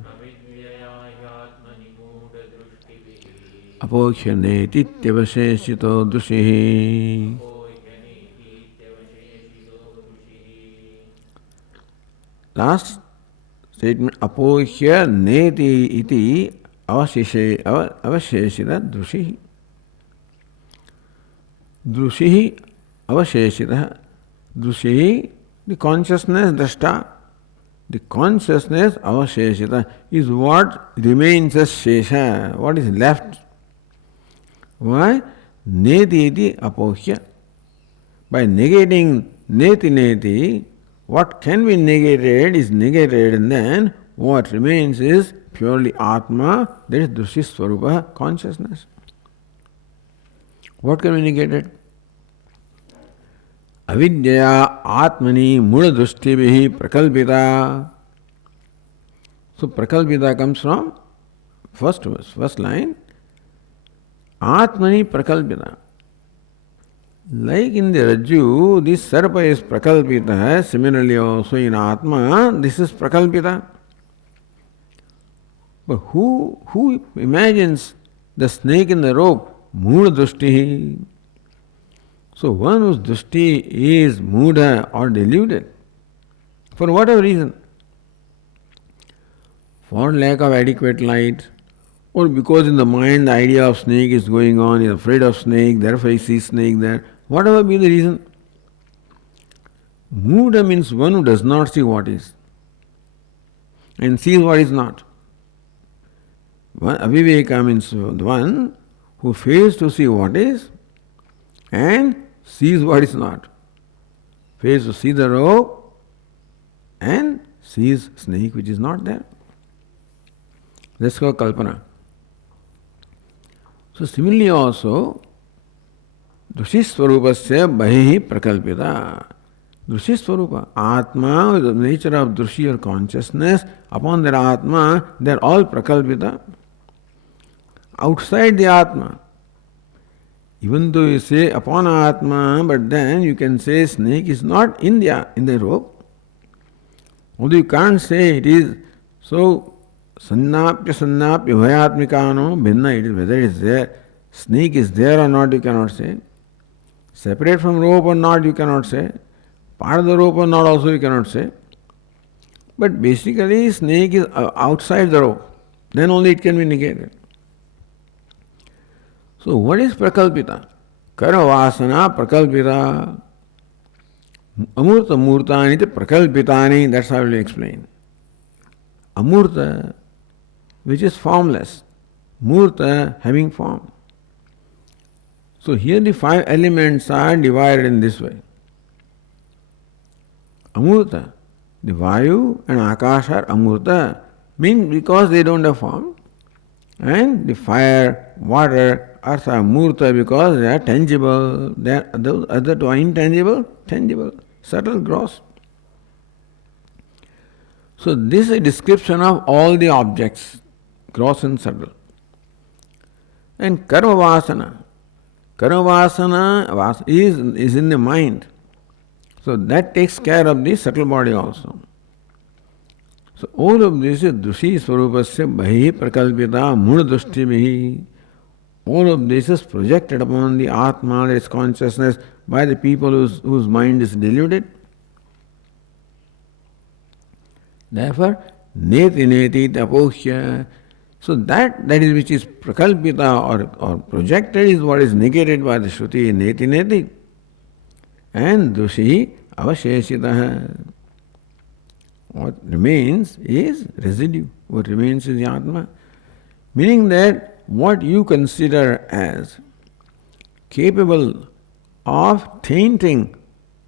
apohyane tityavasheshito dushihi. Last statement, apohya neti iti avasheshita drushihi. Drushihi avasheshita. Drushihi, the consciousness drashta. The consciousness avasheshita is what remains as shesha, what is left. Why? Neti iti apohya. By negating neti, what can be negated is negated, and then what remains is purely Atma, that is Drushi Swarupa, consciousness. What can be negated? Avidyaya Atmani Mula Drushtibihi Prakalpita. So Prakalpita comes from first verse, first line. Atmani Prakalpita. Like in the Rajju, this Sarpa is Prakalpita, similarly also in Atma, this is Prakalpita. But who imagines the snake in the rope? Mood Drushti. So one whose Drushti is Muda or deluded, for whatever reason, for lack of adequate light, or because in the mind the idea of snake is going on, he is afraid of snake, therefore he sees snake there. Whatever be the reason, Muda means one who does not see what is and sees what is not. Aviveka means the one who fails to see what is and sees what is not. Fails to see the rope and sees snake which is not there. That's called kalpana. So similarly also, Drushi Swarupasya Bahihi Prakalpita. Drushi Swarupa, Atma, the nature of Drushi or consciousness, upon their Atma, they are all Prakalpita. Outside the Atma, even though you say upon Atma, but then you can say snake is not in the rope. Although you can't say it is so sannapya bhayatmikano bhinna, it is whether it is there, snake is there or not, you cannot say. Separate from rope or not, you cannot say. Part of the rope or not, also you cannot say. But basically, snake is outside the rope. Then only it can be negated. So, what is prakalpita? Karavasana prakalpita. Amurta murtani te prakalpitani. That's how I will explain. Amurta, which is formless. Murta, having form. So here the 5 elements are divided in this way. Amurta, the Vayu and Akash are Amurta, means because they don't have form. And the fire, water, earth are Murta because they are tangible. Those other two are intangible, tangible, subtle, gross. So this is a description of all the objects, gross and subtle. And Karma Vasana. Karma Vasana is in the mind. So that takes care of the subtle body also. So all of this is Drushi Swarupasya Bahi Prakalpita Muna Drushtibihi. All of this is projected upon the Atma, its consciousness, by the people whose mind is deluded. Therefore, neti neti tapohya. So that is which is prakalpita or projected is what is negated by the Shruti, neti neti. And Drushi avasheshitaha. What remains is residue. What remains is the Atma. Meaning that what you consider as capable of tainting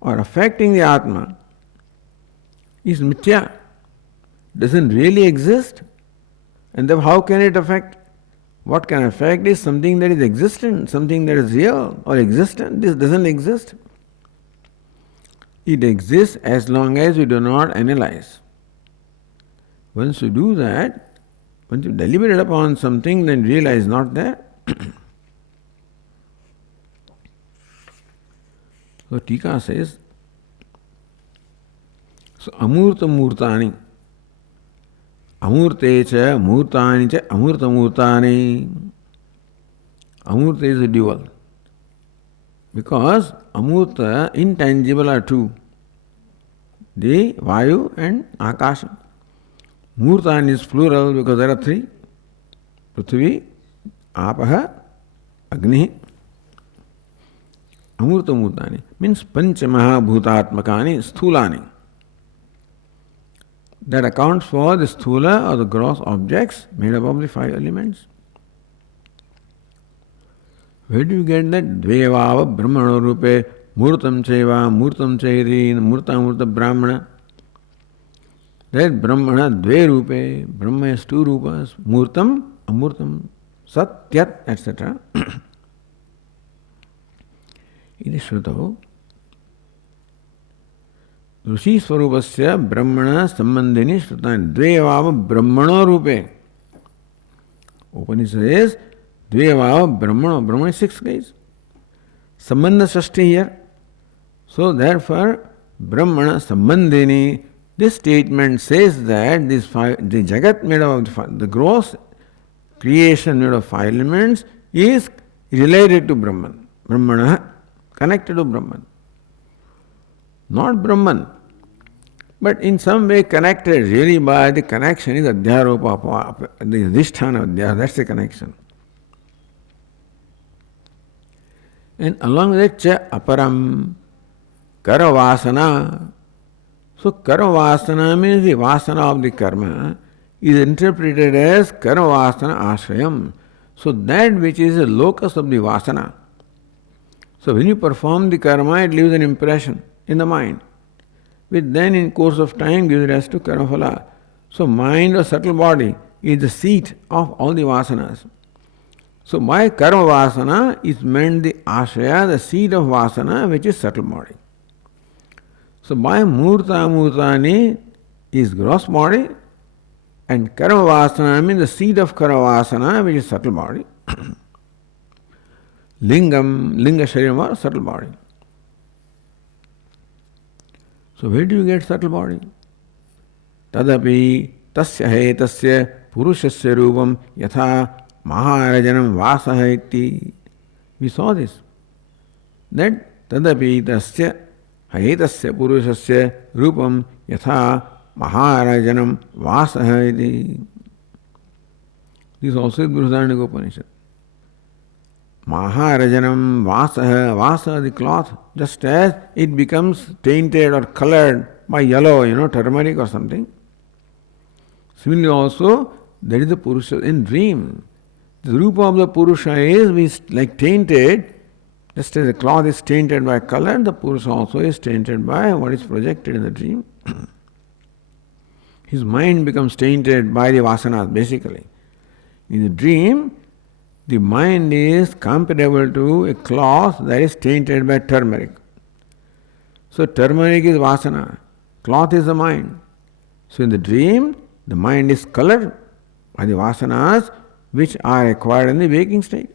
or affecting the Atma is mithya. Doesn't really exist. And then how can it affect? What can affect is something that is existent, something that is real or existent. This doesn't exist. It exists as long as you do not analyze. Once you do that, once you deliberate upon something, then realize not there. So Tika says, so amurta murtani. Amurte cha murtani cha amurta murtani. Amurta is a dual. Because amurta, intangible are two. The Vayu and Akasha. Murtani is plural because there are 3. Prithvi, Apaha, Agni. Amurta murtani means Panchamaha bhutatmakani sthulani. That accounts for the sthula or the gross objects made up of the 5 elements. Where do you get that? Dvevava brahmano rupe murtam chairi murta murta brahmana. That brahmana dve rupe, Brahma has 2 rupas, murtam, amurtam, satyat, etc. Iti shrutau. Drushi Swarupasya Brahmana Sambandhini Shrutani Dvevava Brahmano Rupe. Upanishad says Dvevava Brahmano. Brahmana is 6 guys. Sambandha Shashti here. So therefore, Brahmana Sambandhini, this statement says that the Jagat made of the gross creation made of 5 elements is related to Brahman. Brahmana connected to Brahman. Not Brahman, but in some way connected really by the connection is Adhyaropa, the Adhisthana Adhyara, that's the connection. And along with that, cha aparam, karavasana. So karavasana means the vasana of the karma is interpreted as karma vasana ashrayam. So that which is the locus of the vasana. So when you perform the karma, it leaves an impression in the mind, which then in course of time gives rise to karma phala. So mind or subtle body is the seat of all the vasanas. So by karma vasana is meant the ashraya, the seat of vasana, which is subtle body. So by murta murtani is gross body, and karma vasana means the seat of karma vasana, which is subtle body. Lingam, linga shariram or subtle body. So where do you get subtle body? Tadapi tasya hetasya purushasya rupam yatha maharajanam vasaha iti. We saw this. That tadapi tasya hetasya purushasya rupam yatha maharajanam vasaha iti. This also is Brihadaranyaka Upanishad. Maharajanam vasaha, vasa the cloth, just as it becomes tainted or colored by yellow, turmeric or something. Similarly also, that is the Purusha in dream. The rupa of the Purusha is like tainted, just as the cloth is tainted by color, the Purusha also is tainted by what is projected in the dream. His mind becomes tainted by the vasanas, basically. In the dream, the mind is comparable to a cloth that is tainted by turmeric. So turmeric is vasana, cloth is the mind. So in the dream, the mind is colored by the vasanas which are acquired in the waking state.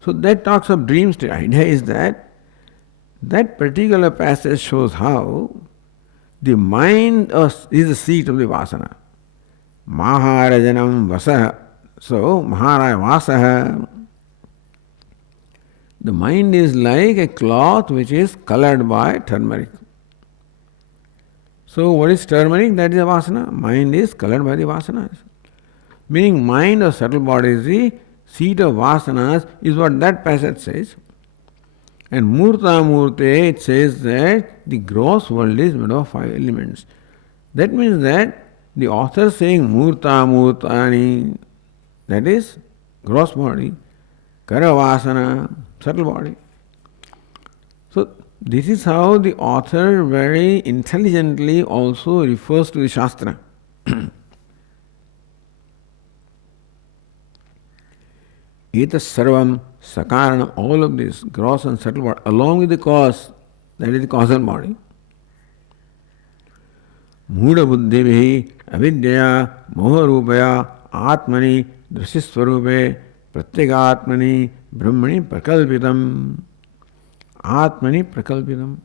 So that talks of dream state. Idea is that particular passage shows how the mind is the seat of the vasana. Maharajanam vasaha. So, Maharaj Vasaha, the mind is like a cloth which is colored by turmeric. So, what is turmeric? That is a vasana. Mind is colored by the vasanas. Meaning, mind or subtle body is the seat of vasanas, is what that passage says. And Murta Murte, it says that the gross world is made of 5 elements. That means that the author saying Murta Murtani, that is gross body, karavasana, subtle body. So this is how the author very intelligently also refers to the Shastra. Etas sarvam sakaranam, all of this, gross and subtle body, along with the cause, that is the causal body. Muda buddhivihi avidyaya moharupaya atmani Drishiswarupe Pratyagatmani Brahmani Prakalpitam. Atmani Prakalpitam.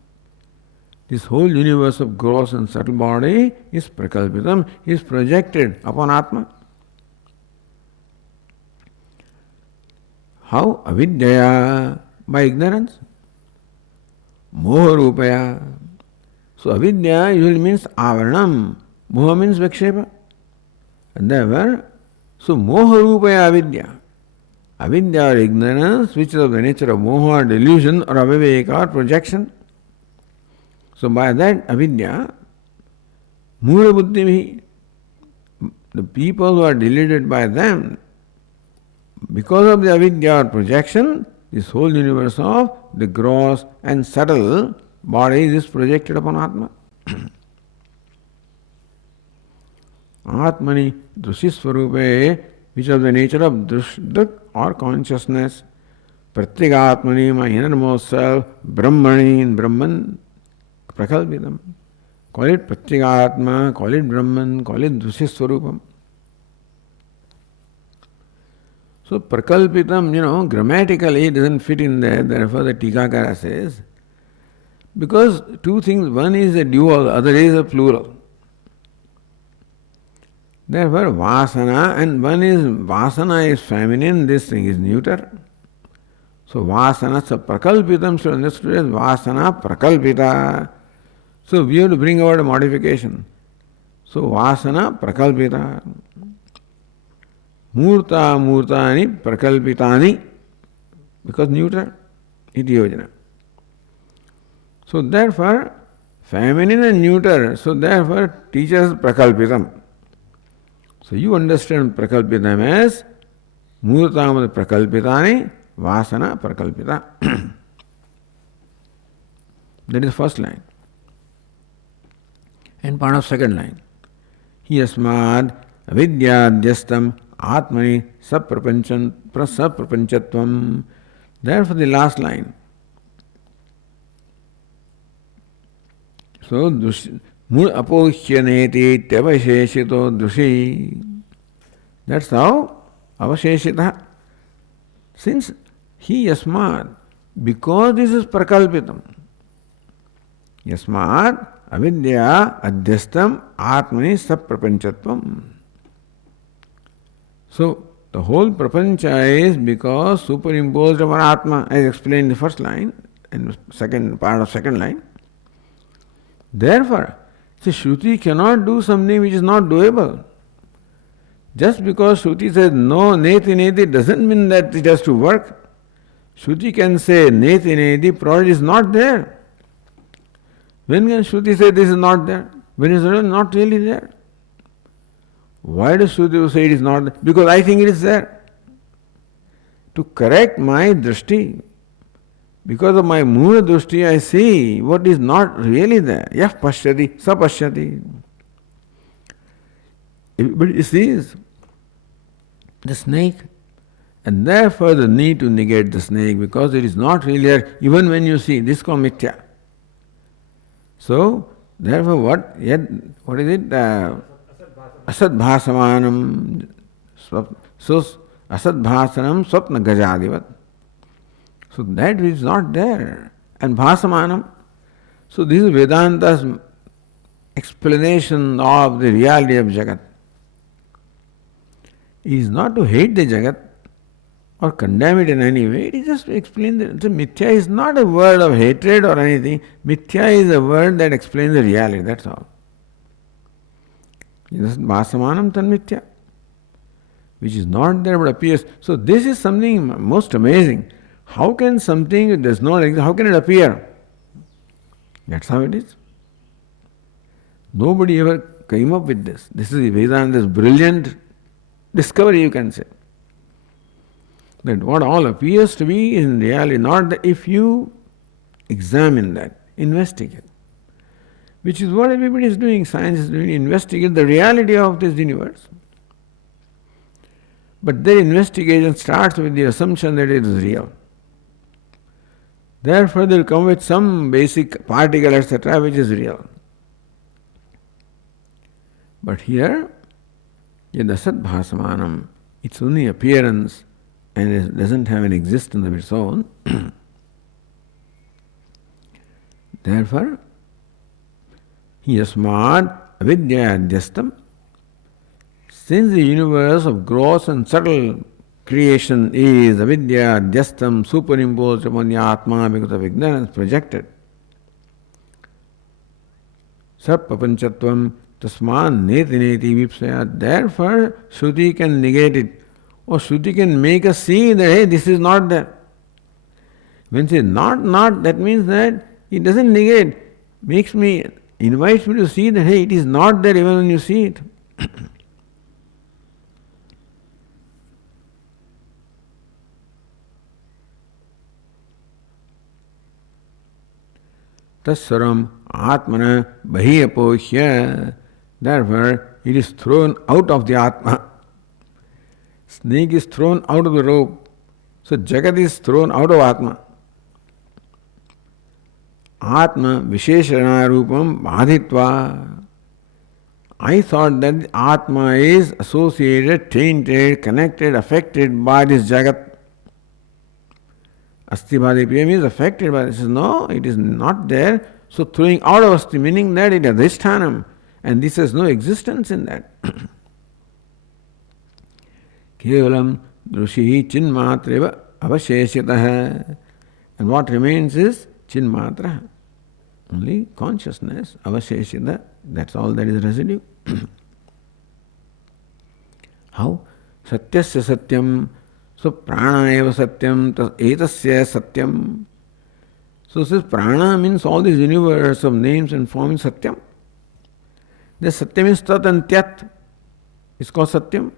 This whole universe of gross and subtle body is Prakalpitam, is projected upon Atma. How? Avidyaya, by ignorance. Moharupaya. So avidya usually means avaranam. Moha means vikshepa. And therefore, so moha rupaya avidya. Avidya or ignorance, which is of the nature of moha or delusion or aviveka or projection. So by that avidya, mura buddhi, the people who are deluded by them, because of the avidya or projection, this whole universe of the gross and subtle body is projected upon Atma. Atmani Drishiswarupe, which is of the nature of Drik or consciousness. Pratyagatmani, my innermost self. Brahmani, in Brahman. Prakalpitam. Call it Pratyagatma, call it Brahman, call it Drishiswarupam. So Prakalpitam, grammatically it doesn't fit in there. Therefore the Tikakara says, because two things, one is a dual, the other is a plural. Therefore, vasana, and one is vasana is feminine, this thing is neuter. So vasana, so prakalpitam should understood as vasana prakalpita. So we have to bring about a modification. So vasana prakalpita. Murta murtani prakalpitani, because neuter, iti yojana. So therefore, feminine and neuter, so therefore teaches prakalpitam. So you understand prakalpitam as murtamad prakalpitani vasana prakalpita. That is the first line. And part of second line. Yasmad avidyadhyastam atmani saprapanchatvam. Therefore the last line. So mul apohyaneti tyavasheshito drushi. That's how avasheshita. Since he yasmad, because this is prakalpitam. Yasmad avidya adhyastam atmani saprapanchatvam. So the whole prapancha is because superimposed over Atma, as explained in the first line and the second part of second line. Therefore, see, Shruti cannot do something which is not doable. Just because Shruti says no, neti neti doesn't mean that it has to work. Shruti can say neti neti, product is not there. When can Shruti say this is not there? When it is not really there. Why does Shruti say it is not there? Because I think it is there. To correct my drishti, because of my mula drishti, I see what is not really there. Yah pashyati, sa pashyati. Everybody sees the snake, and therefore the need to negate the snake because it is not really there even when you see. This is called mithya. So, therefore, what is it? Asad bhasamanam. So, asad bhasanam swapna gajadivat. So, that is not there. And bhasamanam. So, this is Vedanta's explanation of the reality of Jagat. It is not to hate the Jagat or condemn it in any way. It is just to explain that the mithya is not a word of hatred or anything. Mithya is a word that explains the reality, that's all. Just Vasamanam tan mithya, which is not there but appears. So this is something most amazing. How can something that does not exist, how can it appear? That's how it is. Nobody ever came up with this. This is Vedanta's brilliant discovery, you can say. That what all appears to be in reality, not that if you examine that, investigate, which is what everybody is doing, science is doing, investigate the reality of this universe. But their investigation starts with the assumption that it is real. Therefore, they will come with some basic particle, etc., which is real. But here, yadasat bhasamanam, it's only appearance, and it doesn't have an existence of its own. Therefore, yasmad avidya adhyastam, since the universe of gross and subtle creation is avidya adhyastam, superimposed upon the Atma because of ignorance projected, sarpapanchatvam tasman neti neti vipsaya, therefore Shruti can negate it. Or Shruti can make us see that, hey, this is not there. When it says not, that means that it doesn't negate, invites me to see that, hey, it is not there even when you see it. Tassaram atmana bahi apohya, therefore it is thrown out of the Atma. Snake is thrown out of the rope. So Jagat is thrown out of Atma. Atma Visheshana Rupam Badhitva. I thought that Atma is associated, tainted, connected, affected by this Jagat. Asti Bhadipriya means affected by this. No, it is not there. So throwing out of Asti, meaning that it is Adhishtanam, and this has no existence in that. Kevalam drushi chinmatreva avasheshitah. And what remains is chinmatra. Only consciousness, avasheshita, that's all that is residue. How? Satyasya satyam. So prana eva satyam, etasya satyam. So says prana means all this universe of names and forms is satyam. The satyam is tat and tyat. is called Satyam.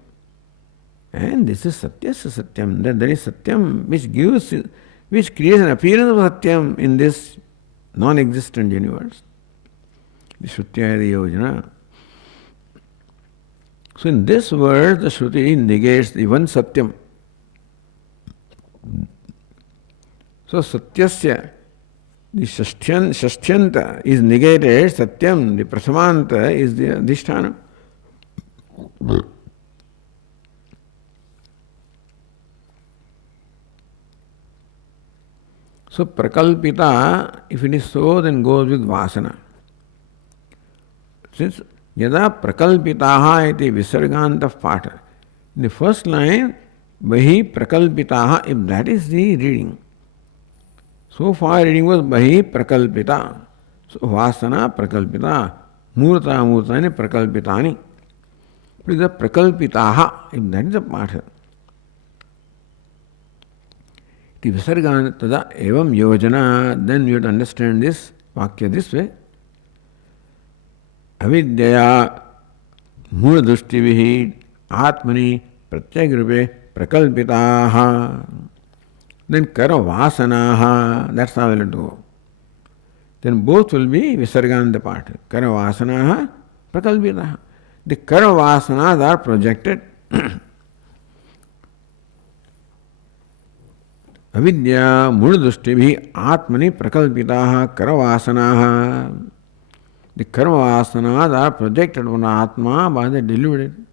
And this is Satyasya Satyam. That there is Satyam which creates an appearance of Satyam in this non-existent universe. The Shrutyayadi Yojana. So in this word, the Shruti negates the one Satyam. So Satyasya, the Shashthyanta is negated, Satyam, the Prasamanta is the Adhisthana. So Prakalpita, if it is so, then goes with Vasana. Since Yada Prakalpitaha iti Visarganta Pata. In the first line, Bahi Prakalpitaha, if that is the reading. So far reading was Bahi Prakalpita. So Vasana Prakalpita. Murta Murtani Prakalpitani. It is the Prakalpitaha, if that is the Pata. The Visargana Tada Evam Yojana, then you have to understand this Vakya this way. Avidyaya Murdushtivihi Atmani Pratyagrupe Prakalpitaha. Then Karavasanaha, that's how we'll do. Then both will be Visargana part. Karavasanaha, Prakalpitaha. The Karavasanas are projected. Avidya Murdushtivihi Atmani Prakalpitaha Karavasanaha. The karma vasanas are projected on Atma by the deluded.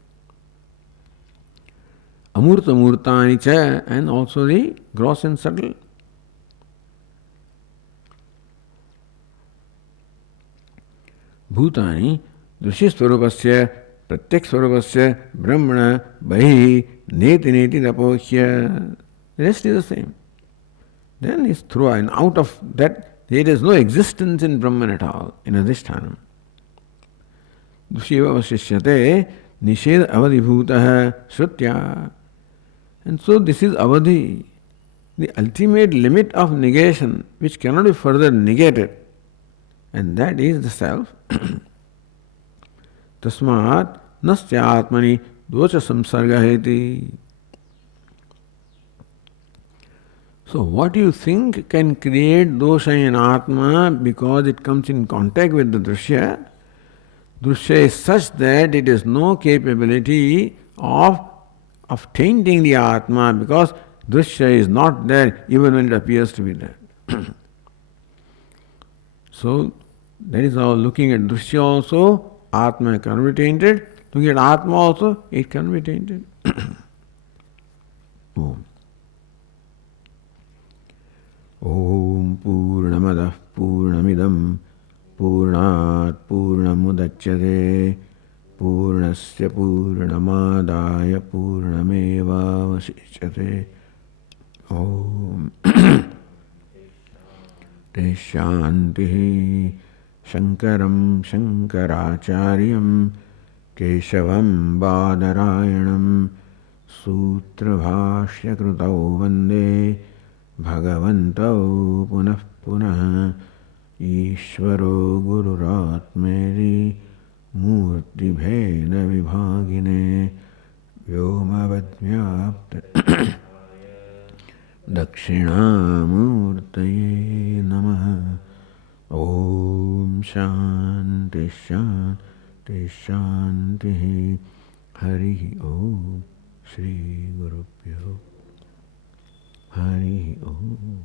Amurta murtani cha, and also the gross and subtle. Bhutani Drushi Swarupasya Pratyak Swarupasya Brahmana Bahi Neti Neti Dapohya. The rest is the same. Then is through and out of that. There is no existence in Brahman at all, in Adhisthana. Dushiva vasishyate nisheda avadhibhutaha shrutya. And so this is avadhi, the ultimate limit of negation, which cannot be further negated. And that is the self. Tasmat nasya atmani docha samsarga heti. So what do you think can create dosha in Atma because it comes in contact with the Drishya? Drishya is such that it has no capability of tainting the Atma because Drishya is not there even when it appears to be there. So that is how looking at Drishya also, Atma can be tainted. Looking at Atma also, it can be tainted. Om Purnamadah Purnamidam Purnat Purnamudachyate Purnasya Purnamadaya Purnameva Vasichyate. Om Teshantihi Shankaram Shankaracharyam Keshavam Badarayanam Sutrabhashya Krutau Vande Bhagavantau Punah Punah Ishvaro Gururatmeri Murti Bheda Vibhagine Vyomavadvyapta Dakshinamurtaye Namaha. Om Shanti Shanti Shanti. Hari Om. Shri Guru Pyo. Hari Om.